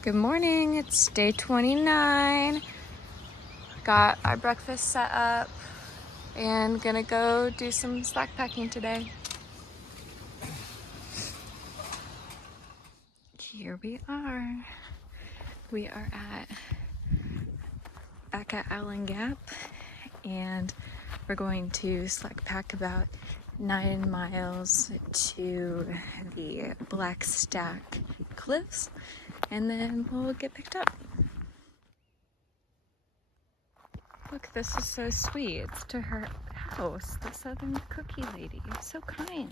Good morning, it's day 29. Got our breakfast set up and gonna go do some slack packing today. Here we are. We are back at Allen Gap, and we're going to slack pack about 9 miles to the Black Stack Cliffs, and then we'll get picked up. Look, this is so sweet. It's to her house, the Southern Cookie Lady. So kind.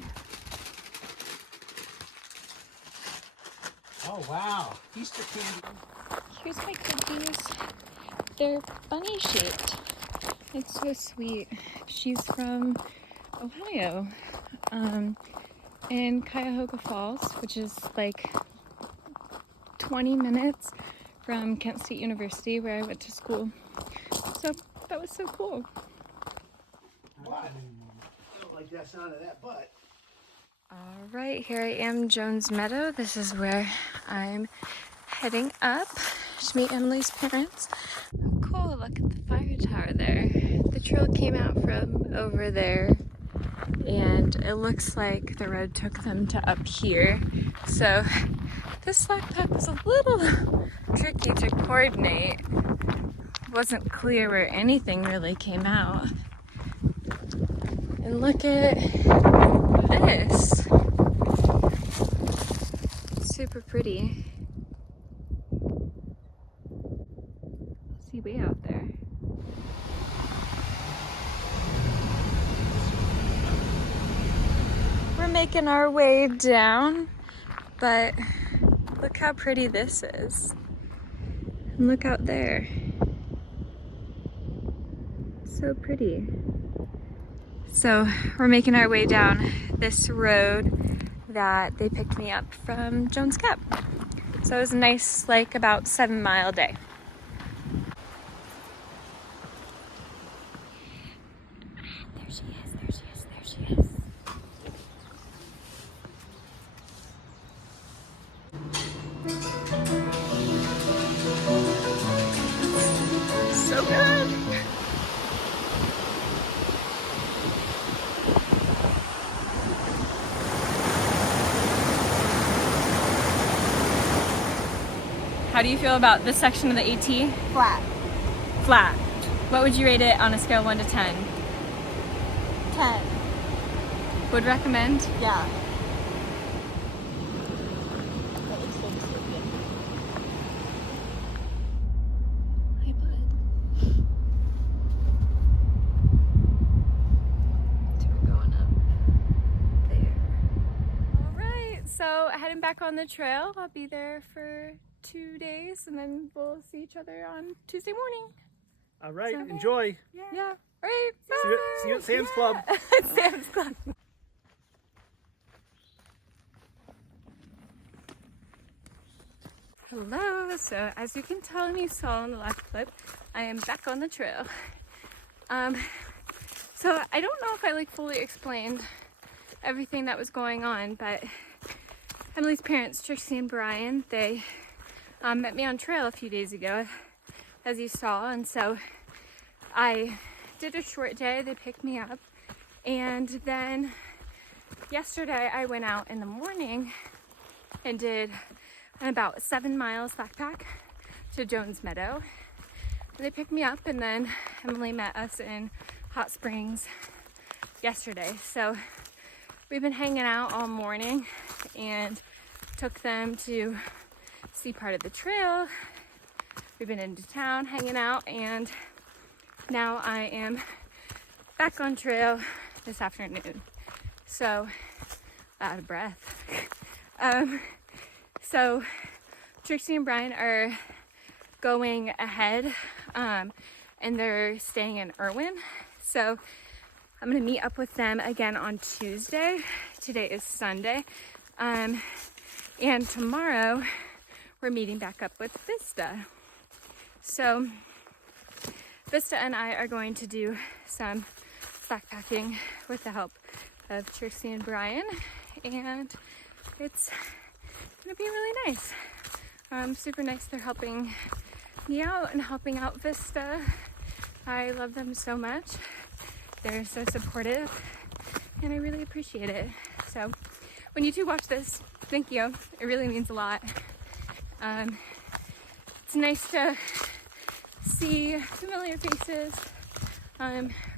Oh wow, Easter candy. Here's my cookies. They're bunny shaped. It's so sweet. She's from Ohio, in Cuyahoga Falls, which is like 20 minutes from Kent State University, where I went to school. So that was so cool. What? I don't like that sound of that butt. All right, here I am, Jones Meadow. This is where I'm heading up to meet Emily's parents. Cool, look at the fire tower there. The trail came out from over there, and it looks like the road took them to up here. So this slack pack was a little tricky to coordinate. Wasn't clear where anything really came out. And look at this. Super pretty. See way out there. We're making our way down, but look how pretty this is. And look out there. So pretty. So we're making our way down this road that they picked me up from Jones Gap. So it was a nice, like about 7-mile day. There she is, there she is, there she is. So good. How do you feel about this section of the AT? Flat. Flat. What would you rate it on a scale of 1 to 10? 10. Would recommend? Yeah. That looks so stupid. Hi, bud. So we're going up there. All right, so heading back on the trail. I'll be there for 2 days, and then we'll see each other on Tuesday morning. All right, So, enjoy. Yeah. All right. Bye. See you at Sam's Club. Sam's Club. Hello. So as you can tell and you saw in the last clip, I am back on the trail. So I don't know if I fully explained everything that was going on, but Emily's parents, Trixie and Brian, they met me on trail a few days ago, as you saw, and so I did a short day. They picked me up, and then yesterday I went out in the morning and did about 7 miles backpack to Jones Meadow. And they picked me up, and then Emily met us in Hot Springs yesterday. So we've been hanging out all morning and took them to see part of the trail. We've been into town hanging out, and now I am back on trail this afternoon. So out of breath. So Trixie and Brian are going ahead, and they're staying in Irwin. So I'm gonna meet up with them again on Tuesday. Today is Sunday. And tomorrow we're meeting back up with Vista. So Vista and I are going to do some backpacking with the help of Trixie and Brian, and it's gonna be really nice. Super nice. They're helping me out and helping out Vista. I love them so much. They're so supportive and I really appreciate it. So when you do watch this, thank you. It really means a lot. It's nice to see familiar faces,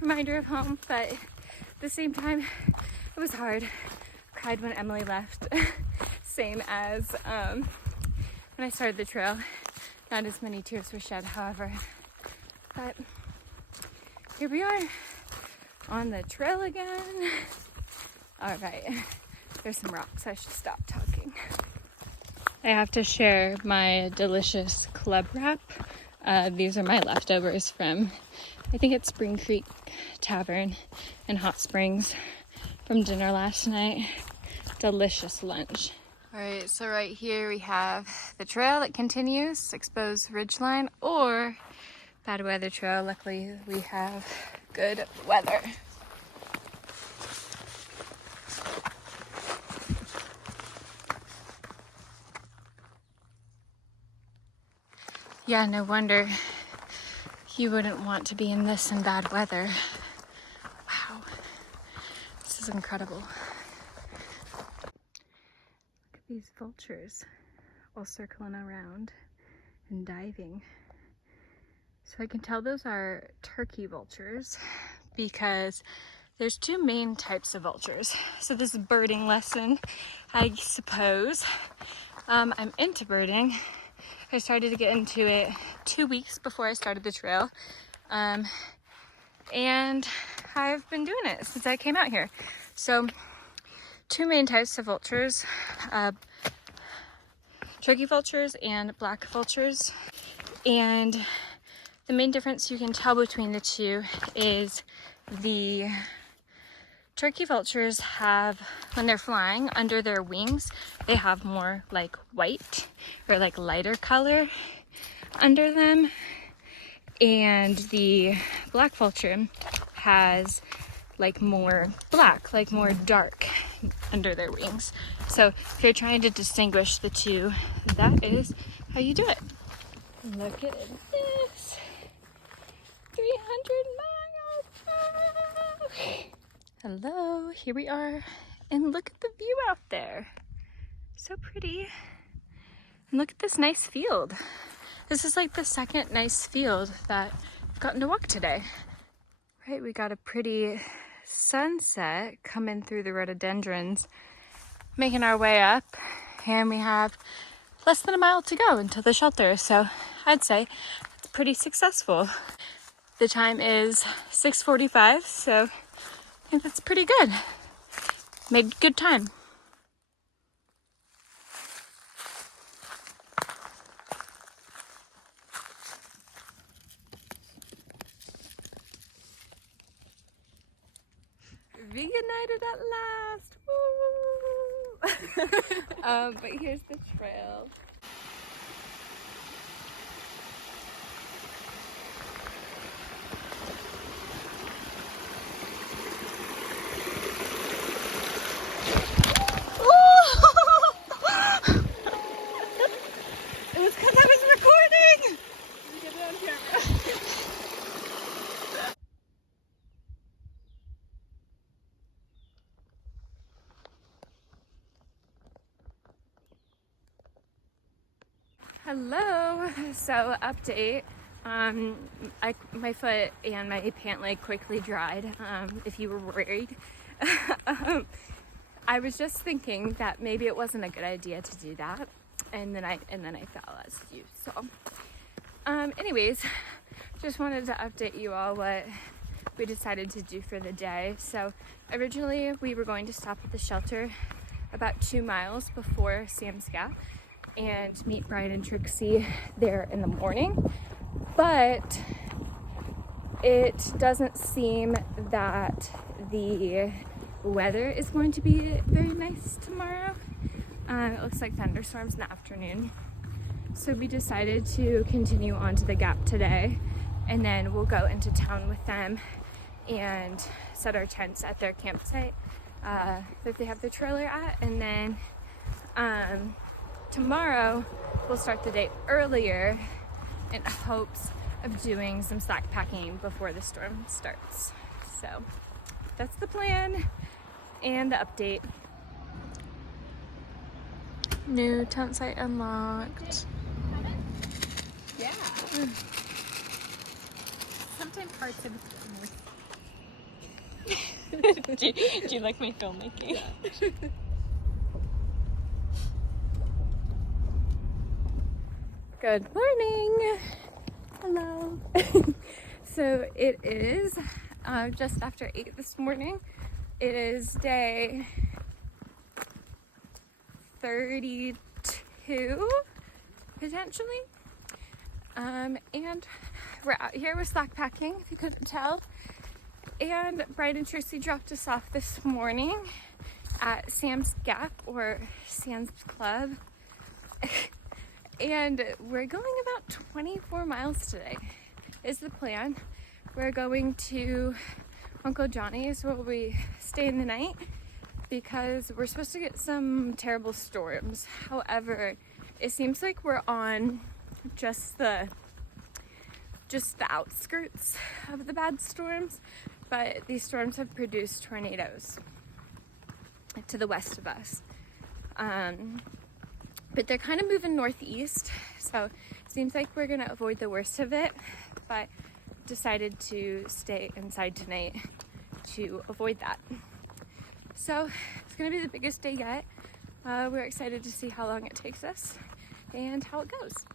reminder of home, but at the same time, it was hard. Cried when Emily left. Same as when I started the trail. Not as many tears were shed, however. But here we are on the trail again. All right, there's some rocks. I should stop talking. I have to share my delicious club wrap. These are my leftovers from, I think it's Spring Creek Tavern in Hot Springs from dinner last night. Delicious lunch. All right, so right here we have the trail that continues, exposed ridgeline, or bad weather trail. Luckily, we have good weather. Yeah, no wonder you wouldn't want to be in this in bad weather. Wow, this is incredible. Look at these vultures all circling around and diving. So I can tell those are turkey vultures because there's two main types of vultures. So this is a birding lesson, I suppose. I'm into birding. I started to get into it 2 weeks before I started the trail. And I've been doing it since I came out here. So two main types of vultures, turkey vultures and black vultures. And the main difference you can tell between the two is the turkey vultures have, when they're flying under their wings, they have more like white or like lighter color under them. And the black vulture has like more black, like more dark under their wings. So if you're trying to distinguish the two, that is how you do it. Look at this. 300 miles. Hello, here we are. And look at the view out there. So pretty. And look at this nice field. This is like the second nice field that I've gotten to walk today. Right, we got a pretty sunset coming through the rhododendrons, making our way up, and we have less than a mile to go until the shelter, so I'd say it's pretty successful. The time is 6:45, so I think that's pretty good. Made good time. Reunited at last. Woo! But here's the trail. It was because I was recording! Let me get it on camera. Hello. So update. My foot and my pant leg quickly dried. If you were worried, I was just thinking that maybe it wasn't a good idea to do that, and then I fell as you saw. Anyways, just wanted to update you all what we decided to do for the day. So originally we were going to stop at the shelter about 2 miles before Sam's Gap and meet Brian and Trixie there in the morning, but it doesn't seem that the weather is going to be very nice tomorrow. It looks like thunderstorms in the afternoon, so we decided to continue on to the Gap today, and then we'll go into town with them and set our tents at their campsite that they have the trailer at, and then tomorrow we'll start the day earlier in hopes of doing some slack packing before the storm starts. So that's the plan and the update. New tent site unlocked. Yeah. Sometimes parts of do you like my filmmaking? Yeah. Good morning. Hello. So it is just after 8 this morning. It is day 32 potentially. And we're out here with slack packing, if you couldn't tell. And Brian and Tracy dropped us off this morning at Sam's Gap or Sam's Club. And we're going about 24 miles today is the plan. We're going to Uncle Johnny's where we stay in the night because we're supposed to get some terrible storms. However, it seems like we're on just the outskirts of the bad storms, but these storms have produced tornadoes to the west of us. But they're kind of moving northeast, so it seems like we're gonna avoid the worst of it, but decided to stay inside tonight to avoid that. So it's gonna be the biggest day yet. We're excited to see how long it takes us and how it goes.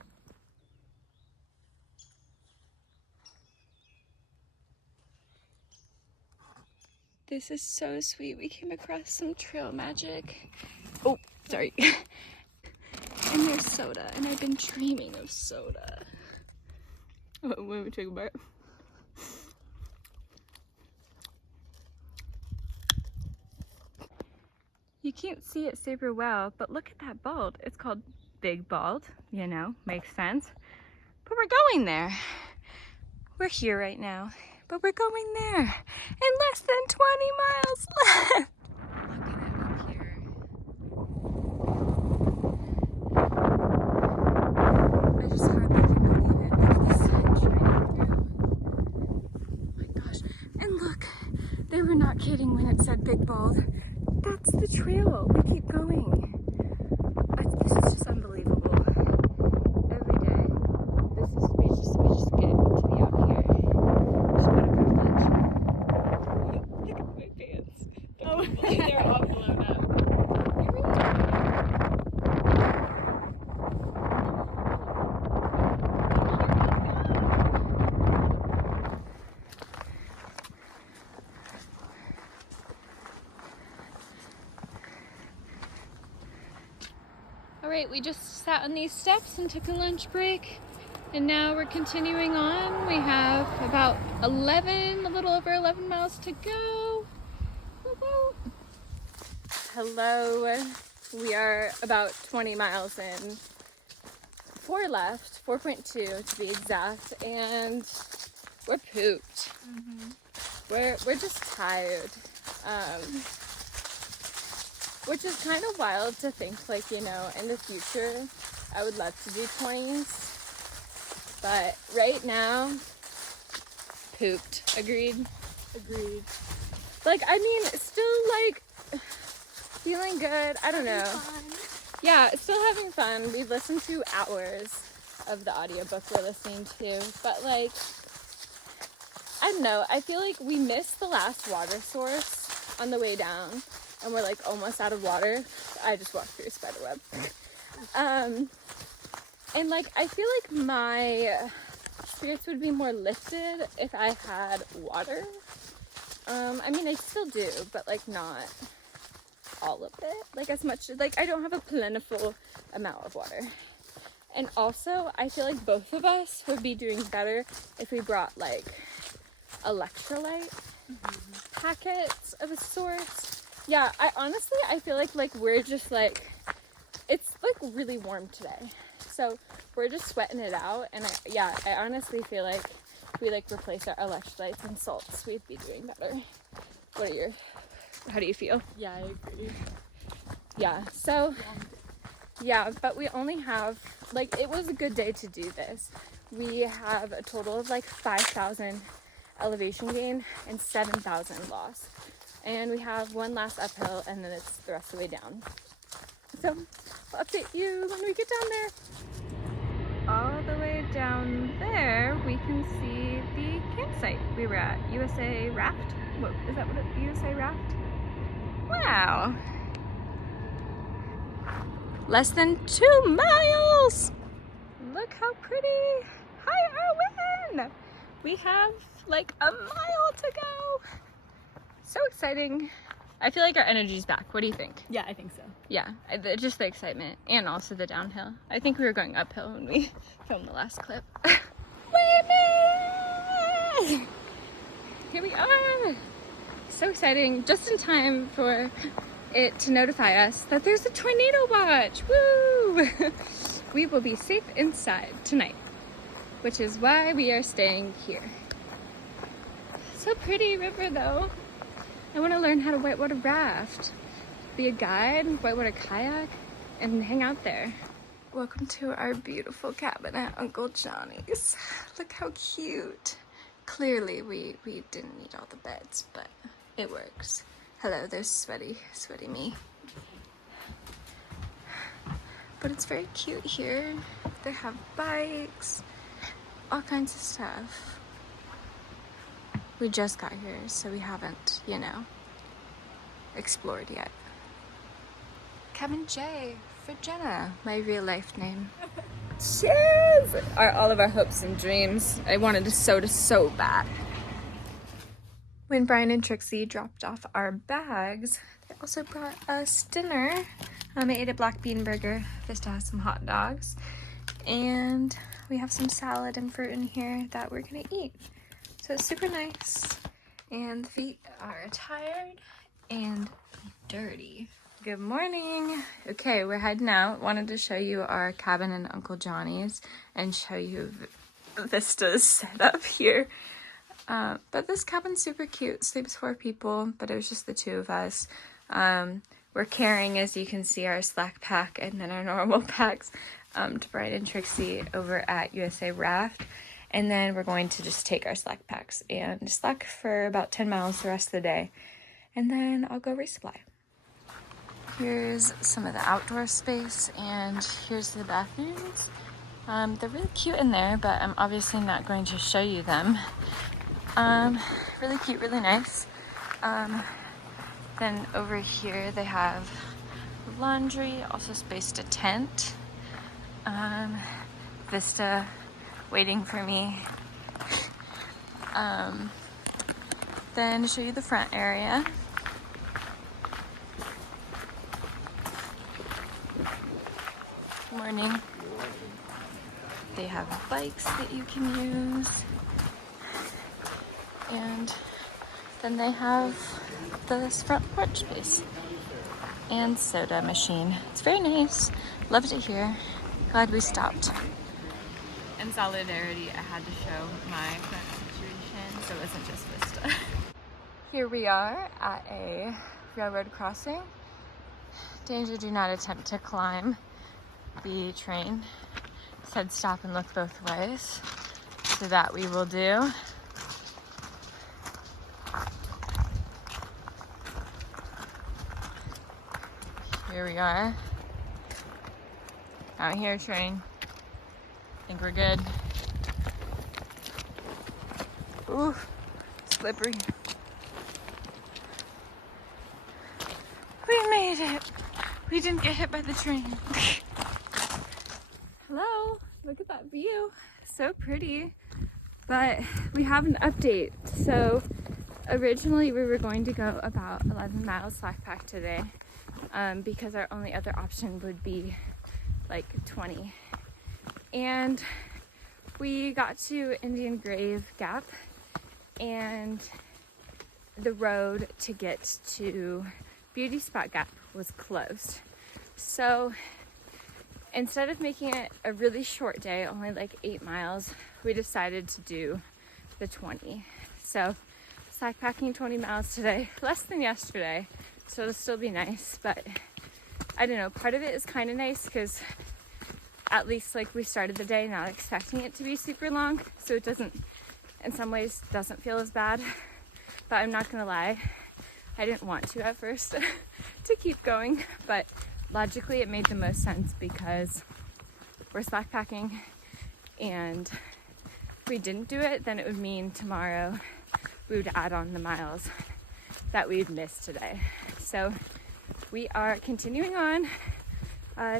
This is so sweet. We came across some trail magic. Oh, sorry. And there's soda, and I've been dreaming of soda. Oh, let me take a bite. You can't see it super well, but look at that bald. It's called Big Bald, you know, makes sense. But we're going there. We're here right now, but we're going there in less than 20 miles left. Look at it up here. I just hardly can believe it. Look at the sun shining through. Oh my gosh. And look, they were not kidding when it said Big Bald. That's the trail. We keep going. This is just unbelievable. Every day. We just get to be out here. Just what a privilege. Look at my pants. Oh, they're all blown up. Alright, we just sat on these steps and took a lunch break, and now we're continuing on. We have about a little over 11 miles to go. Woo-hoo. Hello, we are about 20 miles in. 4 left, 4.2 to be exact, and we're pooped. We're just tired. Which is kind of wild to think, like, you know, in the future, I would love to do 20s. But right now, pooped. Agreed? Agreed. Like, I mean, still, like, feeling good. I don't know. Yeah, still having fun. We've listened to hours of the audiobook we're listening to. But, like, I don't know. I feel like we missed the last water source on the way down. And we're like almost out of water. I just walked through a spider web. And like, I feel like my spirits would be more lifted if I had water. I mean, I still do, but like not all of it. Like as much, like I don't have a plentiful amount of water. And also, I feel like both of us would be doing better if we brought like electrolyte packets of a sort. Yeah, I feel like we're just like, it's like really warm today. So we're just sweating it out. And I honestly feel like if we like replace our electrolytes and salts, we'd be doing better. How do you feel? Yeah, I agree. Yeah, so, yeah, but we only have like, it was a good day to do this. We have a total of like 5,000 elevation gain and 7,000 loss. And we have one last uphill, and then it's the rest of the way down. So I'll update you when we get down there. All the way down there, we can see the campsite we were at. USA Raft? What is that? What it, USA Raft? Wow. Less than 2 miles. Look how pretty. Hi, Erwin. We have like a mile to go. So exciting. I feel like our energy's back. What do you think? Yeah, I think so. Yeah, just the excitement and also the downhill. I think we were going uphill when we filmed the last clip. Women! Here we are. So exciting. Just in time for it to notify us that there's a tornado watch. Woo! We will be safe inside tonight, which is why we are staying here. So pretty river though. I want to learn how to whitewater raft, be a guide, whitewater kayak, and hang out there. Welcome to our beautiful cabin at Uncle Johnny's. Look how cute. Clearly we didn't need all the beds, but it works. Hello, there's sweaty me. But it's very cute here. They have bikes, all kinds of stuff. We just got here, so we haven't, you know, explored yet. Kevin J. for Jenna, my real life name. Cheers! All of our hopes and dreams. I wanted a soda so bad. When Brian and Trixie dropped off our bags, they also brought us dinner. I ate a black bean burger. Vista has some hot dogs. And we have some salad and fruit in here that we're gonna eat. So it's super nice, and the feet are tired and dirty. Good morning. Okay, we're heading out. Wanted to show you our cabin in Uncle Johnny's and show you Vista's setup here. But this cabin's super cute. Sleeps 4 people, but it was just the 2 of us. We're carrying, as you can see, our slack pack and then our normal packs to Brian and Trixie over at USA Raft. And then we're going to just take our slack packs and slack for about 10 miles the rest of the day. And then I'll go resupply. Here's some of the outdoor space, and here's the bathrooms. They're really cute in there, but I'm obviously not going to show you them. Really cute, really nice. Then over here they have laundry, also space to tent. Vista waiting for me. Then to show you the front area. Morning. They have bikes that you can use. And then they have this front porch space and soda machine. It's very nice. Loved it here. Glad we stopped. In solidarity, I had to show my current situation, so it wasn't just Vista. Here we are at a railroad crossing. Danger, do not attempt to climb the train. It said stop and look both ways, so that we will do. Here we are. Out here, train. I think we're good. Ooh, slippery. We made it. We didn't get hit by the train. Hello, look at that view. So pretty. But we have an update. So originally we were going to go about 11 miles slack pack today, because our only other option would be like 20. And we got to Indian Grave Gap, and the road to get to Beauty Spot Gap was closed. So instead of making it a really short day, only like 8 miles, we decided to do the 20. So slack packing 20 miles today, less than yesterday, so it'll still be nice. But I don't know, part of it is kind of nice because at least like we started the day not expecting it to be super long, so it doesn't, in some ways, doesn't feel as bad. But I'm not gonna lie, I didn't want to at first to keep going, but logically it made the most sense because we're backpacking, and if we didn't do it, then it would mean tomorrow we would add on the miles that we'd missed today. So we are continuing on.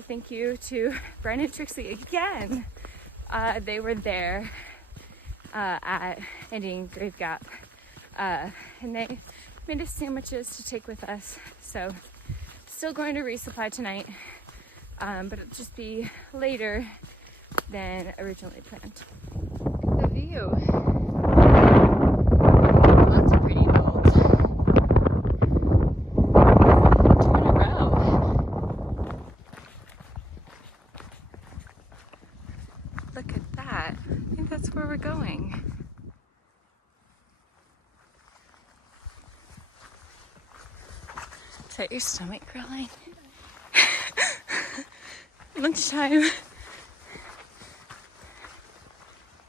Thank you to Brian and Trixie again. They were there at Indian Grave Gap, and they made us sandwiches to take with us. So still going to resupply tonight, but it'll just be later than originally planned. The view. Lots of pretty gold. 2 in a row. Look at that. I think that's where we're going. Is that your stomach growling? Lunchtime.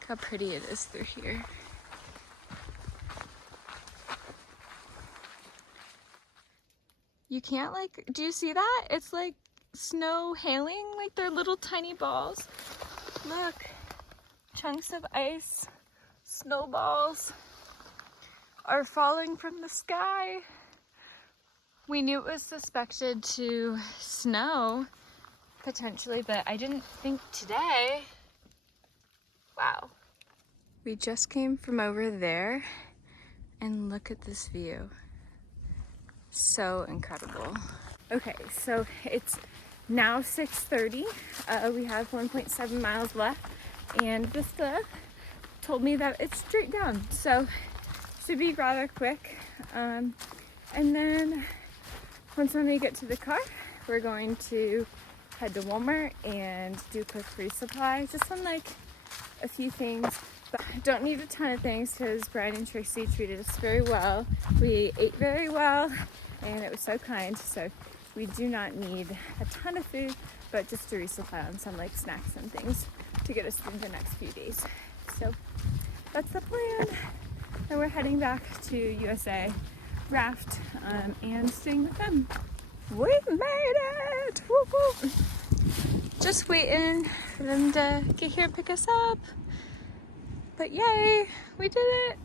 Look how pretty it is through here. You can't like, do you see that? It's like snow hailing, like they're little tiny balls. Look, chunks of ice, snowballs are falling from the sky. We knew it was suspected to snow, potentially, but I didn't think today. Wow. We just came from over there, and look at this view. So incredible. Okay, so it's now 6:30. We have 1.7 miles left, and Vista told me that it's straight down, so should be rather quick. And then once we get to the car, we're going to head to Walmart and do a quick resupply, just on like a few things. But I don't need a ton of things because Brian and Tracy treated us very well. We ate very well, and it was so kind. So we do not need a ton of food, but just to resupply on some like snacks and things to get us through the next few days. So that's the plan. And we're heading back to USA Raft and staying with them. We made it! Whoop, whoop. Just waiting for them to get here and pick us up. But yay, we did it!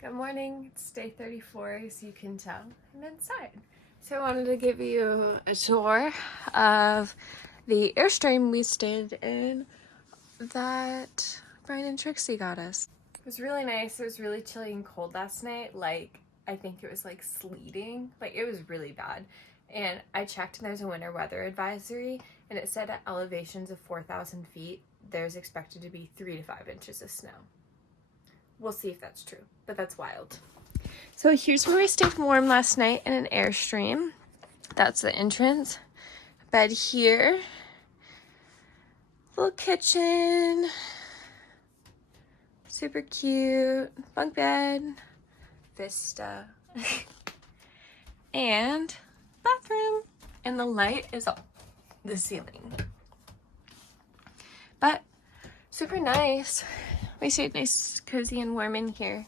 Good morning, it's day 34 as you can tell. I'm inside. So I wanted to give you a tour of the Airstream we stayed in that Brian and Trixie got us. It was really nice. It was really chilly and cold last night. Like, I think it was like sleeting. Like, it was really bad. And I checked and there's a winter weather advisory, and it said at elevations of 4,000 feet, there's expected to be 3 to 5 inches of snow. We'll see if that's true, but that's wild. So here's where we stayed warm last night in an Airstream. That's the entrance. Bed here. Little kitchen. Super cute. Bunk bed. Vista. And bathroom. And the light is up the ceiling. But super nice. We stayed nice, cozy, and warm in here.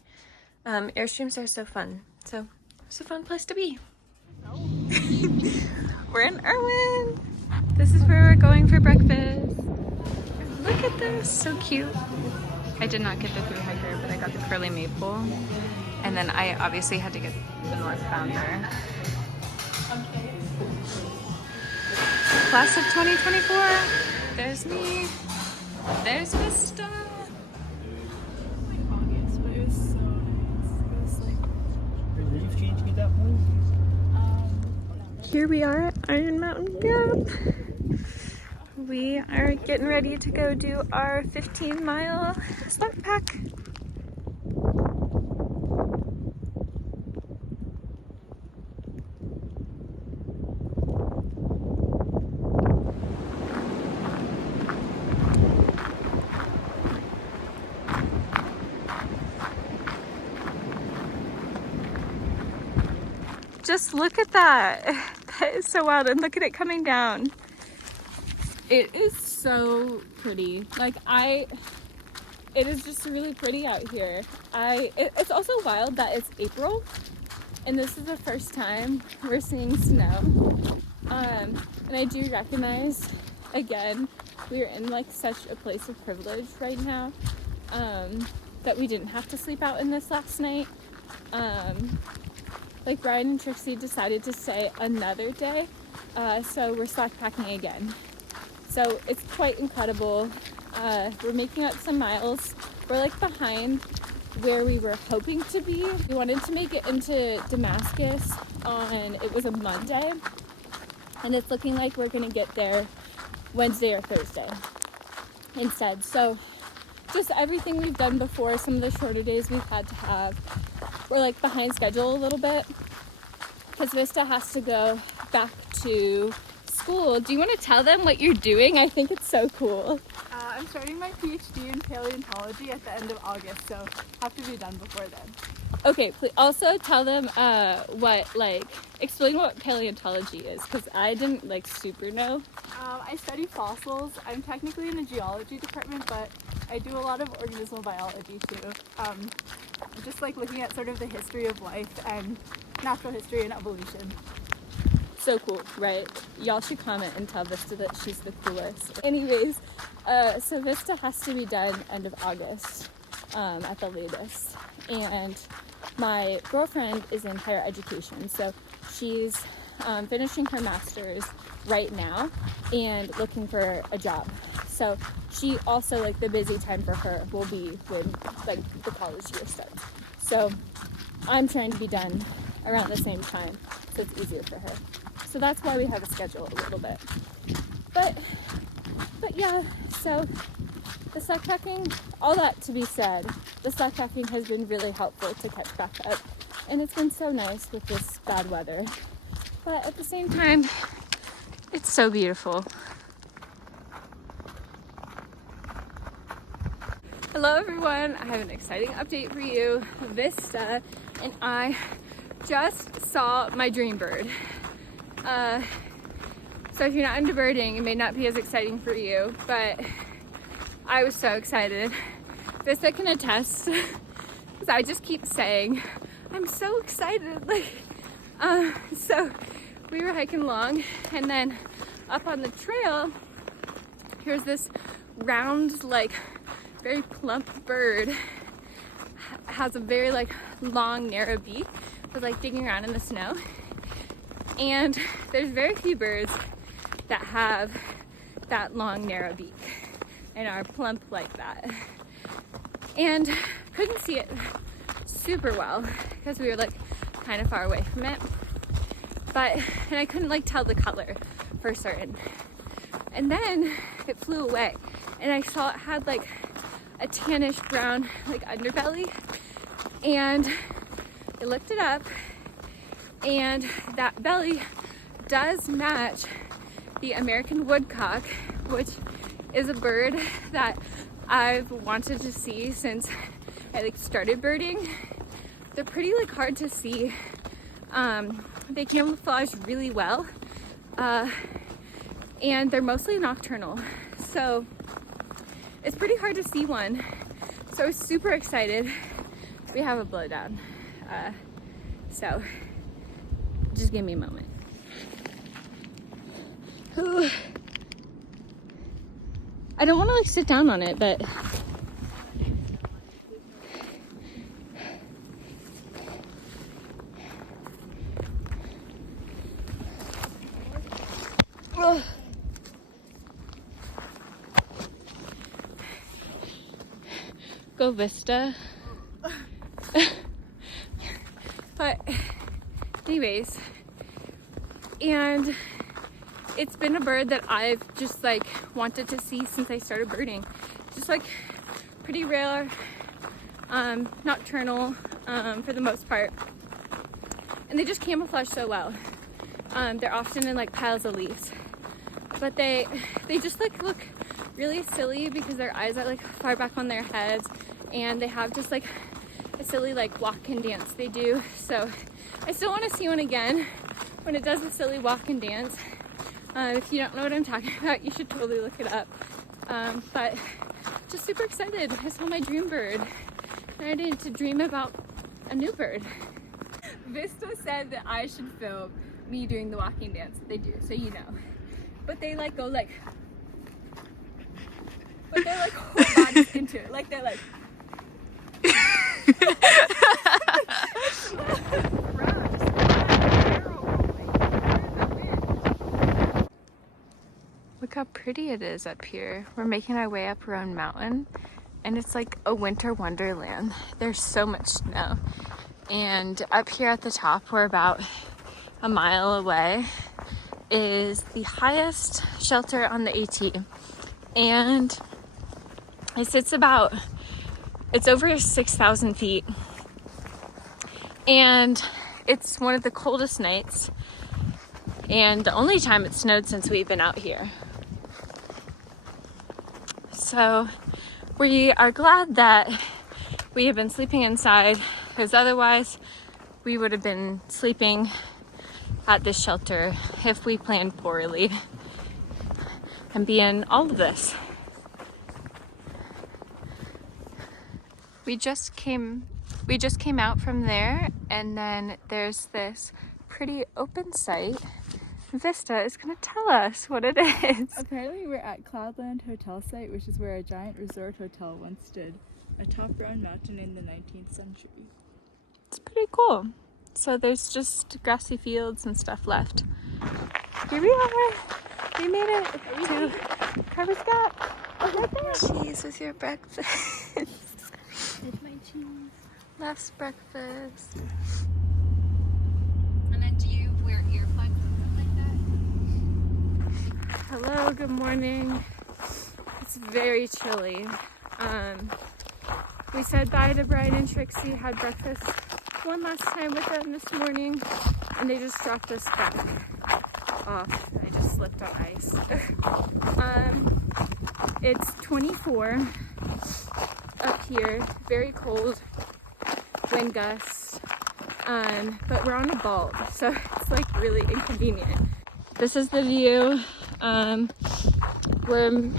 Airstreams are so fun. So it's a fun place to be. We're in Irwin. This is where we're going for breakfast. Look at this, so cute. I did not get the 300, but I got the curly maple. And then I obviously had to get the northbounder. Class of 2024. There's me. There's Vista. Here we are at Iron Mountain Gap. We are getting ready to go do our 15-mile start pack. just look at that. That is so wild. And look at it coming down. It is so pretty. Like it is just really pretty out here. It's also wild that it's April and this is the first time we're seeing snow. And I do recognize, again, we are in like such a place of privilege right now, that we didn't have to sleep out in this last night. Like Brian and Trixie decided to stay another day, so we're slack packing again. So it's quite incredible. We're making up some miles. We're like behind where we were hoping to be. We wanted to make it into Damascus it was a Monday, and it's looking like we're gonna get there Wednesday or Thursday instead. So just everything we've done before, some of the shorter days we've had to have, we're like behind schedule a little bit because Vista has to go back to school. Do you want to tell them what you're doing? I think it's so cool. I'm starting my PhD in paleontology at the end of August, so have to be done before then. Okay, please also tell them explain what paleontology is, because I didn't super know. I study fossils. I'm technically in the geology department, but I do a lot of organismal biology too. Just like looking at sort of the history of life and natural history and evolution. So cool, right? Y'all should comment and tell Vista that she's the coolest. Anyways, so Vista has to be done end of August at the latest. And my girlfriend is in higher education, so she's finishing her master's right now and looking for a job. So she also, the busy time for her will be when the college year starts. So I'm trying to be done around the same time, so it's easier for her. So that's why we have a schedule a little bit. But yeah, so the slack packing, all that to be said, the slack packing has been really helpful to catch back up. And it's been so nice with this bad weather. But at the same time, it's so beautiful. Hello everyone, I have an exciting update for you. Vista and I just saw my dream bird. So if you're not into birding, it may not be as exciting for you, but I was so excited. Vista can attest, because I just keep saying, I'm so excited. So we were hiking along, and then up on the trail, here's this round, very plump bird. Has a very long, narrow beak. Was digging around in the snow. And there's very few birds that have that long, narrow beak and are plump like that. And couldn't see it super well because we were kind of far away from it. And I couldn't tell the color for certain. And then it flew away and I saw it had a tannish brown underbelly, and I looked it up, and that belly does match the American woodcock, which is a bird that I've wanted to see since I started birding. They're pretty hard to see. They camouflage really well, and they're mostly nocturnal, so it's pretty hard to see one. So I was super excited. We have a blowdown, so just give me a moment. Ooh. I don't want to sit down on it, but go Vista. But anyways, and it's been a bird that I've just wanted to see since I started birding. Just pretty rare, nocturnal for the most part, and they just camouflage so well. They're often in piles of leaves, but they just look really silly because their eyes are far back on their heads, and they have just a silly like walk and dance they do. So I still want to see one again when it does a silly walk and dance. If you don't know what I'm talking about, you should totally look it up. But just super excited. I saw my dream bird. And I needed to dream about a new bird. Vista said that I should film me doing the walking dance that they do, so you know. But they like go like, but they're like whole bodies into it. Like they're like. Look how pretty it is up here. We're making our way up Roan Mountain, and it's like a winter wonderland. There's so much snow. And up here at the top, we're about a mile away, is the highest shelter on the AT. And it sits about, it's over 6,000 feet. And it's one of the coldest nights, and the only time it snowed since we've been out here. So we are glad that we have been sleeping inside, because otherwise we would have been sleeping at this shelter if we planned poorly and be in all of this. We just came out from there, and then there's this pretty open site. Vista is going to tell us what it is. Apparently we're at Cloudland Hotel site, which is where a giant resort hotel once stood atop Roan Mountain in the 19th century. It's pretty cool. So there's just grassy fields and stuff left. Here we are. We made it to Carver's Gap. Oh, right there. Cheese with your breakfast. With my cheese. Last breakfast. And then do you wear earplugs and stuff like that? Hello, good morning. It's very chilly. We said bye to Brian and Trixie, had breakfast one last time with them this morning, and they just dropped us back off. I just slipped on ice. It's 24 up here, very cold, wind gusts, but we're on a vault, so it's like really inconvenient. This is the view. We're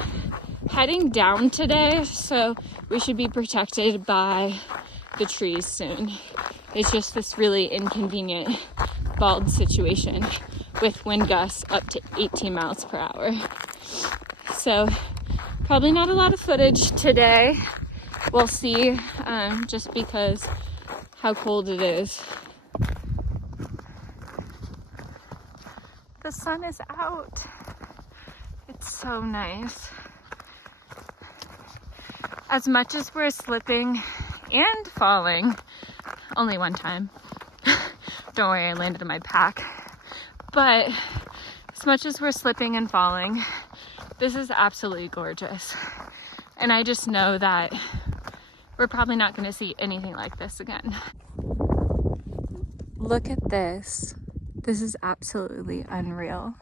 heading down today, so we should be protected by the trees soon. It's just this really inconvenient bald situation with wind gusts up to 18 miles per hour. So probably not a lot of footage today. We'll see, just because how cold it is. The sun is out. It's so nice. As much as we're slipping and falling, only one time. Don't worry, I landed in my pack. But as much as we're slipping and falling, this is absolutely gorgeous. And I just know that we're probably not going to see anything like this again. Look at this. This is absolutely unreal.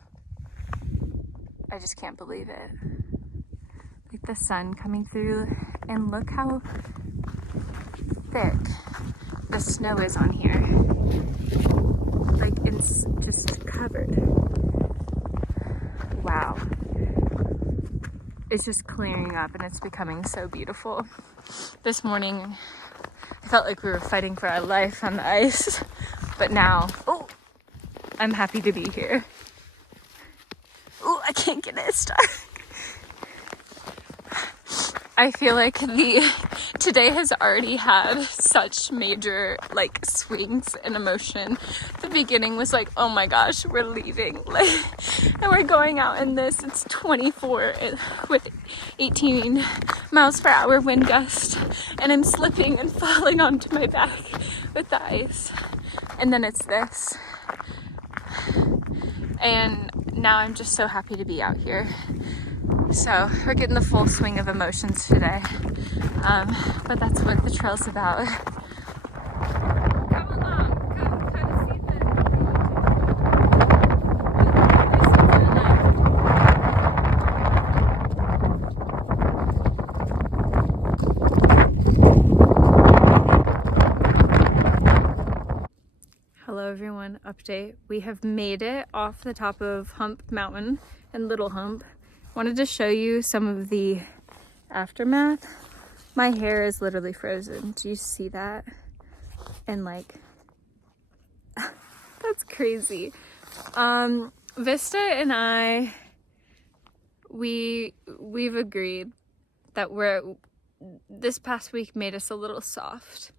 I just can't believe it. Like the sun coming through, and look how thick the snow is on here. Like it's just covered. Wow. It's just clearing up and it's becoming so beautiful. This morning, I felt like we were fighting for our life on the ice, but now, oh, I'm happy to be here. Oh, I can't get it stuck. I feel like today has already had such major like swings in emotion. The beginning was like, oh my gosh, we're leaving, like, and we're going out in this. It's 24 with 18 miles per hour wind gust, and I'm slipping and falling onto my back with the ice. And then it's this, and now I'm just so happy to be out here. So we're getting the full swing of emotions today, but that's what the trail's about. Come along, come kind of see the update. We have made it off the top of Hump Mountain and Little Hump. Wanted to show you some of the aftermath. My hair is literally frozen. Do you see that? And like, that's crazy. Vista and I, we've agreed that this past week made us a little soft.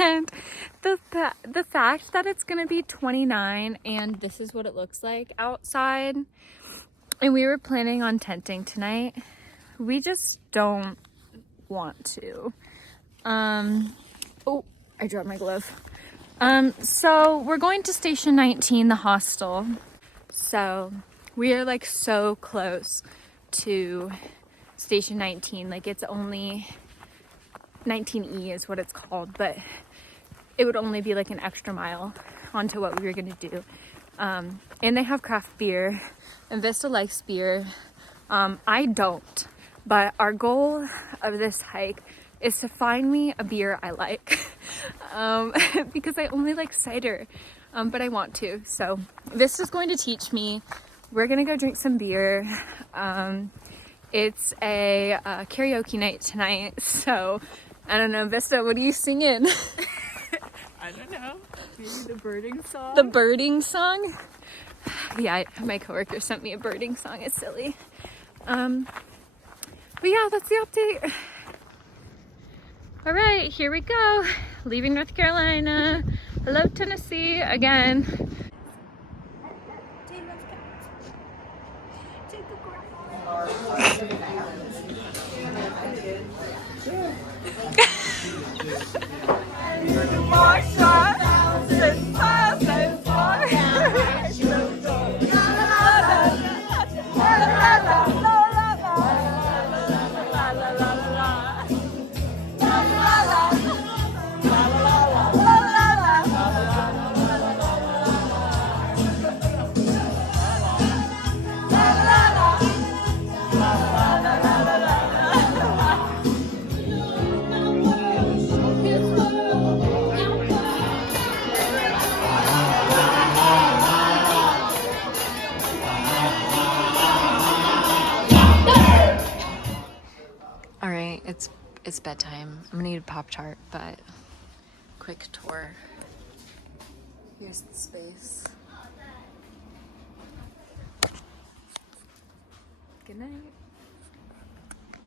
And the fact that it's gonna be 29 and this is what it looks like outside, and we were planning on tenting tonight, we just don't want to. Oh, I dropped my glove. So we're going to Station 19, the hostel. So we are like so close to Station 19. Like it's only 19E is what it's called, but it would only be like an extra mile onto what we were gonna do. And they have craft beer, and Vista likes beer. I don't, but our goal of this hike is to find me a beer I like, because I only like cider, but I want to. So Vista's going to teach me. We're gonna go drink some beer. It's a karaoke night tonight, so I don't know. Vista, what are you singing? I don't know. Maybe the birding song? The birding song? Yeah, my coworker sent me a birding song. It's silly. But yeah, that's the update. All right, here we go. Leaving North Carolina. Hello, Tennessee again. All right, it's bedtime. I'm gonna need a Pop-Tart, but quick tour. Here's the space. Good night.